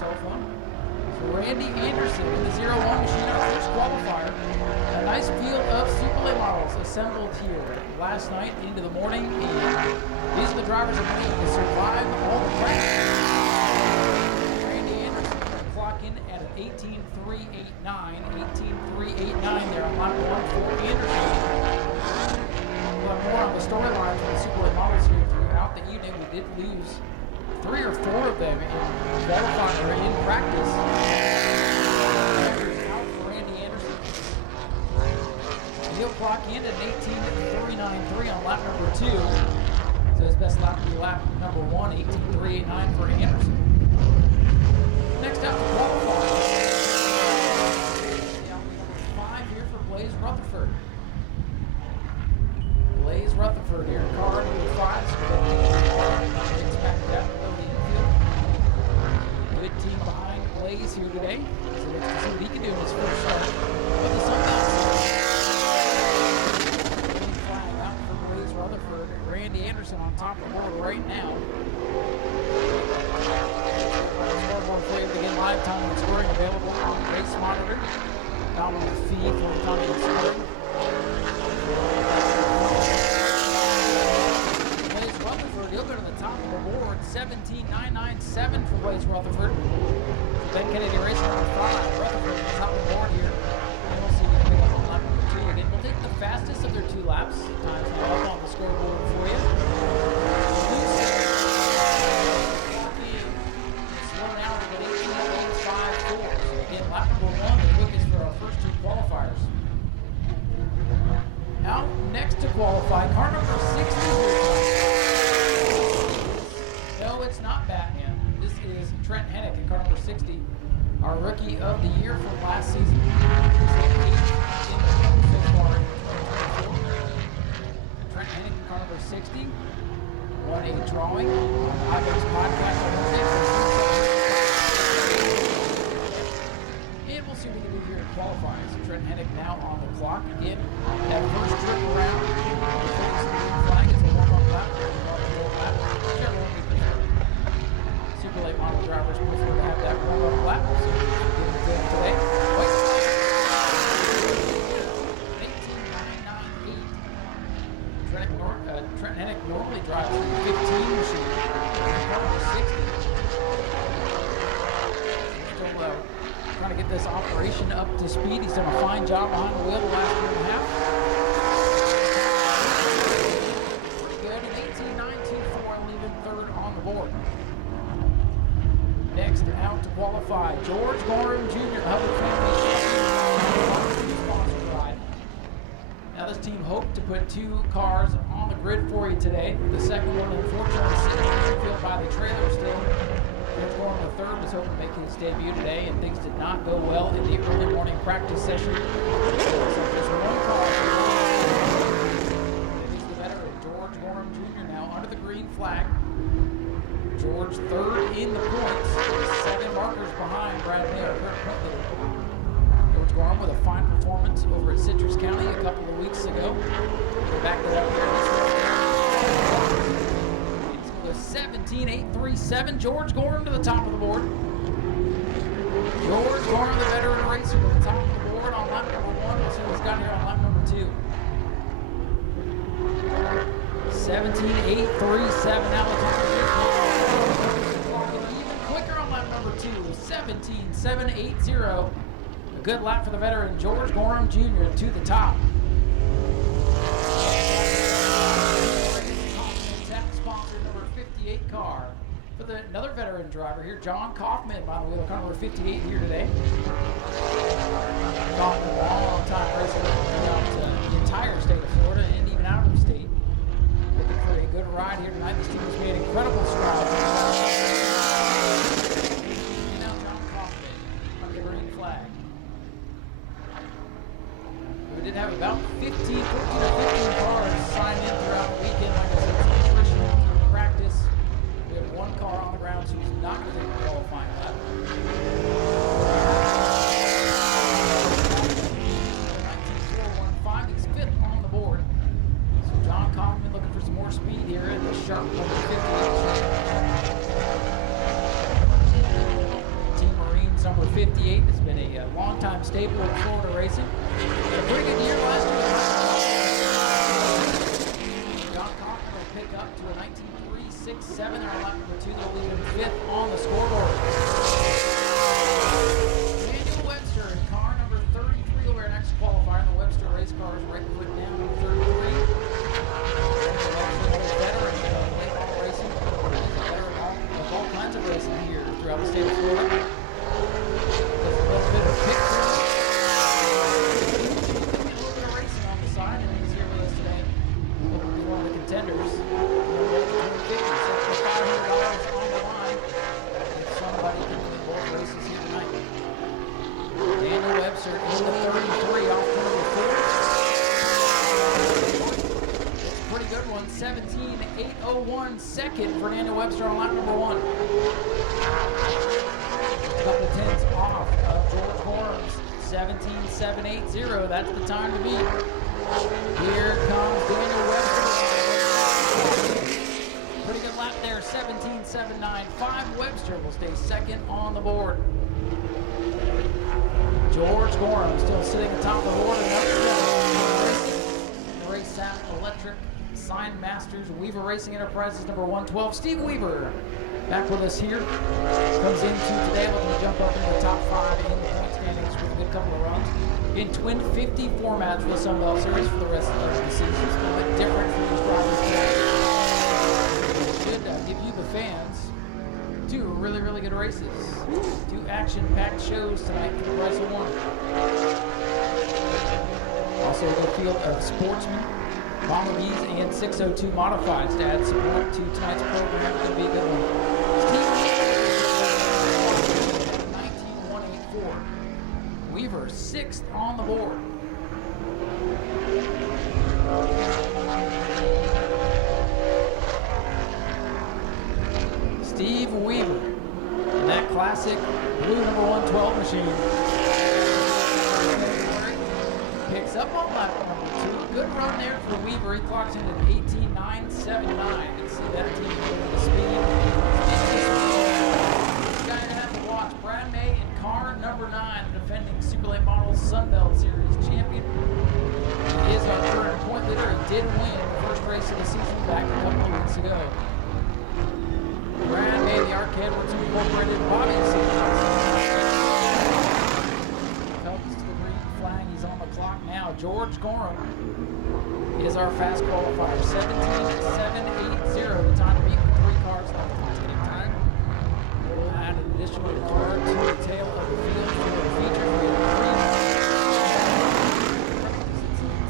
cell phone. So Randy Anderson in the 01 machine, our first qualifier. A nice field of Super Late models assembled here last night into the morning. And these are the drivers that need to survive all the practice. Randy Anderson going to clock in at an 18.389. 18.389 there on lap 1 for Anderson. We'll have more on the storylines for the Super Late models here throughout the evening. We did lose 3 or 4 of them in qualifying or in practice. Out for Randy Anderson. And he'll clock in at 18.393 on lap number 2. So his best lap will be lap number 1, 18.389 for Anderson. Next out to qualify. Number 5 here for Blaze Rutherford. Blaze Rutherford here, car number 5. So good team behind Blaze here today. So let's see what he can do in his first start. But the Sunbelt flag out for Blaze Rutherford. Randy Anderson on top of the board right now. Scoreboard for you to begin live time and scoring available on the race monitor. Nominal fee for the time and scoring. He'll go to the top of the board, 17.997 for Blaze Rutherford. Ben Kennedy race number 5, Rutherford at the top of the board here. And we'll see if we pick up on lap number 2 again. We'll take the fastest of their 2 laps. Time's now up on the scoreboard for you. Slow down to get 18.854. So again, lap number 1, the quickest for our first 2 qualifiers. Now, next to qualify, car number 60. No, it's not Batman. This is Trent Hennick in car number 60, our rookie of the year from last season. Trent Hennick in car number 60 won a drawing on Agmt's podcast on Wednesday. And we'll see what we can do here in qualifying. So Trent Hennick now on the clock again. That first trip around, flag, it's a warm-up lap. Super Late model drivers prefer to have that warm-up lap, so we're doing good today. 18.998. Trent Hennick normally drives the 15 machine. Number 60. Still trying to get this operation up to speed. He's done a fine job behind the wheel the last year and a half. Pretty good. An 18.924, leaving 3rd on the board. Next out to qualify, George Gorham Jr., Hubbard family sponsored ride. Now this team hoped to put 2 cars on the grid for you today. The second one, unfortunately, sitting in the field by the trailer still. George Gorham III was hoping to make his debut today, and things did not go well in the early morning practice session. So just 1 car. He's the veteran, George Gorham Jr. now under the green flag. George 3rd in the points, 7 markers behind Brad Mayer. George Gorham with a fine performance over at Citrus County a couple of weeks ago. Back that up here. It's going to 17.837. George Gorham to the top of the board. George Gorham, the veteran racer, to the top of the board on lap number 1. We'll see what's got here on lap number 2. 17.837. Now let's even quicker on lap number 2. 17.780. A good lap for the veteran George Gorham Jr. to the top. Sponsor number 58 car for another veteran driver here, John Kaufman, by the wheel, car number 58 here today. Kaufman, long time racer throughout the entire state of Florida and even out of the state. Looking for a good ride here tonight. This team has made incredible strides. Now John Kaufman on the green flag. We did have about 14 or 15 cars signed in throughout the weekend. Like I said, it's attrition practice. We have 1 car on the ground, so he's not going to take the qualifying lap. 19.415, he's 5th on the board. So John Kaufman looking for some more speed here in the sharp number 58. staple of Florida racing. A pretty good year last year. John Cochran will pick up to a 19.367 on lap number 2. They'll leave him 5th on the scoreboard. Daniel Webster in car number 33 will wear next qualifier. The Webster race car is right foot down to 33. Veteran of late model racing. Veteran of all kinds of racing here throughout the state of Florida. Does a little bit of pick through. A little bit of racing on the side, and he's here with us today. He's one of the contenders. $250, so for $500 on the line. If somebody can win both races here tonight. Daniel Webster in the 33 off turn number 4. It's a pretty good one. 17.801 second for Daniel Webster on lap number 1. A couple tenths off of George Gorham's 17.780. That's the time to beat. Here comes Daniel Webster. Pretty good lap there. 17.795. Webster will stay second on the board. George Gorham still sitting atop the board. The race at Electric Sign Masters Weaver Racing Enterprises number 112. Steve Weaver back with us here. Comes into today looking to jump up into the top 5 in the point standings with a good couple of runs. In twin 50 formats for the Sunbelt Series for the rest of the season. It's a little bit different for these drivers today. It should give you the fans 2 really, really good races. 2 action-packed shows tonight for the price of 1. Also a good field of sportsmen, Bomber Bees, and 602 Modifieds to add support to tonight's program. It's going to be a good one. Steve 19.184. Weaver 6th on the board. Steve Weaver in that classic blue number 112 machine. Picks up on lap number 2. Good run there for Weaver. He clocks in at 18.979. You can see that team going the speed. This guy to have to watch. Brad May in car number 9, the defending Super Late Models Sunbelt Series champion. He is our current point leader. He did win the first race of the season back a couple of weeks ago. Brad May, the Arcade Works Incorporated Bobby comes to the green flag. He's on the clock now. George Gorham is our fast qualifier. 17.780. The time to beat with 3 cars left on skating time. We'll add an additional car to the tail of the field for the feature.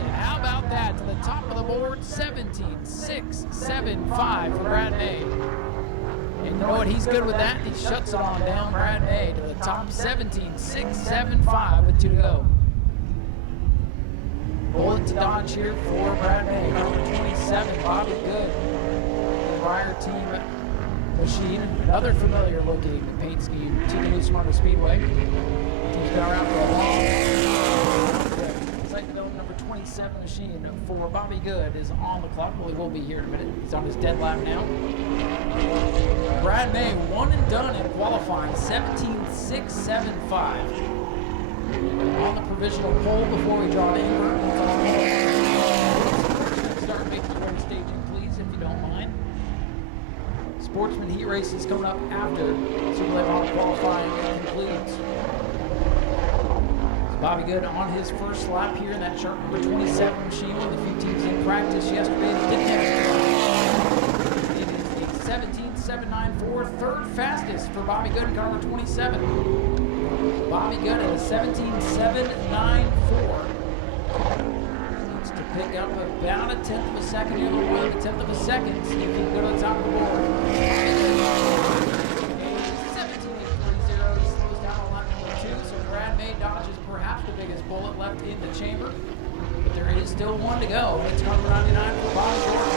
And how about that? To the top of the board, 17.675 for Brad May. And you know what? He's good with that. He shuts it on down. Brad May to the top. 17.675 with 2 to go. Bullet to Dodge here for Brad May. Number 27, Bobby Good. The Briar Team machine. Another familiar looking paint scheme to the new Smyrna Speedway. Team's been around for a long time. Site development number 27 machine for Bobby Good is on the clock. Well, he will be here in a minute. He's on his dead lap now. Brad May, 1 and done in qualifying, 17.675. On the provisional pole before we draw an anchor. Start making your way to staging, please, if you don't mind. Sportsman heat races coming up after Super Late Model qualifying completes. Bobby Good on his first lap here in that sharp number 27 machine with a few teams in practice yesterday that didn't have it. It is a 17.794, 3rd fastest for Bobby Good in car number 27. Bobby Good at a 17.794. Needs to pick up about a 1/10 of a second, and a 1/10 of a second. See if he can go to the top of the board. 17.830. He slows down on lap number 2, so Brad May dodges perhaps the biggest bullet left in the chamber. But there is still 1 to go. It's number 99 for Bobby Jordan.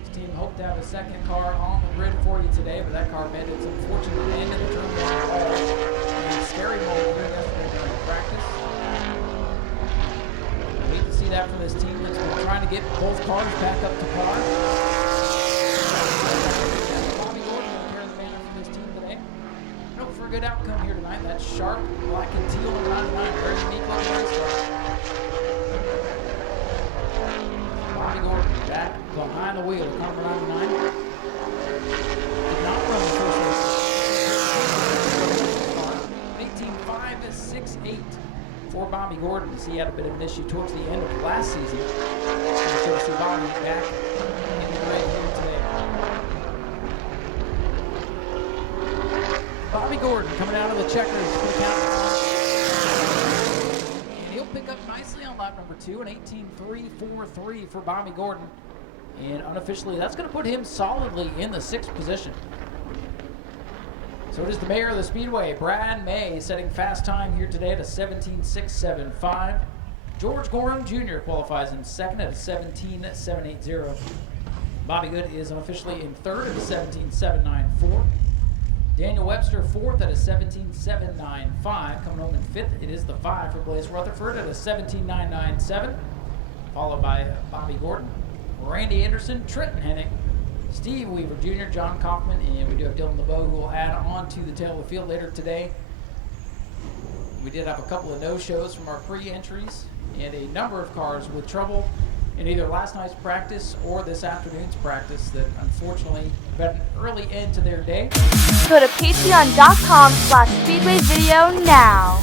His team hoped to have a second car on the grid for you today, but that car made its unfortunate end in the turn 1 and scary moment here yesterday during practice. I hate to see that for this team that's been trying to get both cars back up to par. Bobby Jordan will carry the banner for this team today. Don't forget good outcome here tonight. That sharp black and teal number 99, very unique looking race car. Bobby Gordon back behind the wheel of car number 99. Did not run the first race. 18.568 for Bobby Gordon, as he had a bit of an issue towards the end of last season. And so see Bobby back in the grid here today. Bobby Gordon coming out of the checkers for the count. And he'll pick up nicely on lap number 2, an 18.343 for Bobby Gordon. And unofficially, that's going to put him solidly in the 6th position. So it is the mayor of the Speedway, Brad May, setting fast time here today at a 17.675. George Gorham Jr. qualifies in 2nd at a 17.780. Bobby Good is unofficially in 3rd at a 17.794. Daniel Webster 4th at a 17.795. Coming home in 5th, it is the 5 for Blaze Rutherford at a 17.997. Followed by Bobby Gordon, Randy Anderson, Trenton Hennig, Steve Weaver Jr., John Kaufman, and we do have Dylan LeBeau, who will add on to the tail of the field later today. We did have a couple of no-shows from our pre-entries and a number of cars with trouble in either last night's practice or this afternoon's practice that unfortunately got an early end to their day. Go to patreon.com/speedwayvideo now.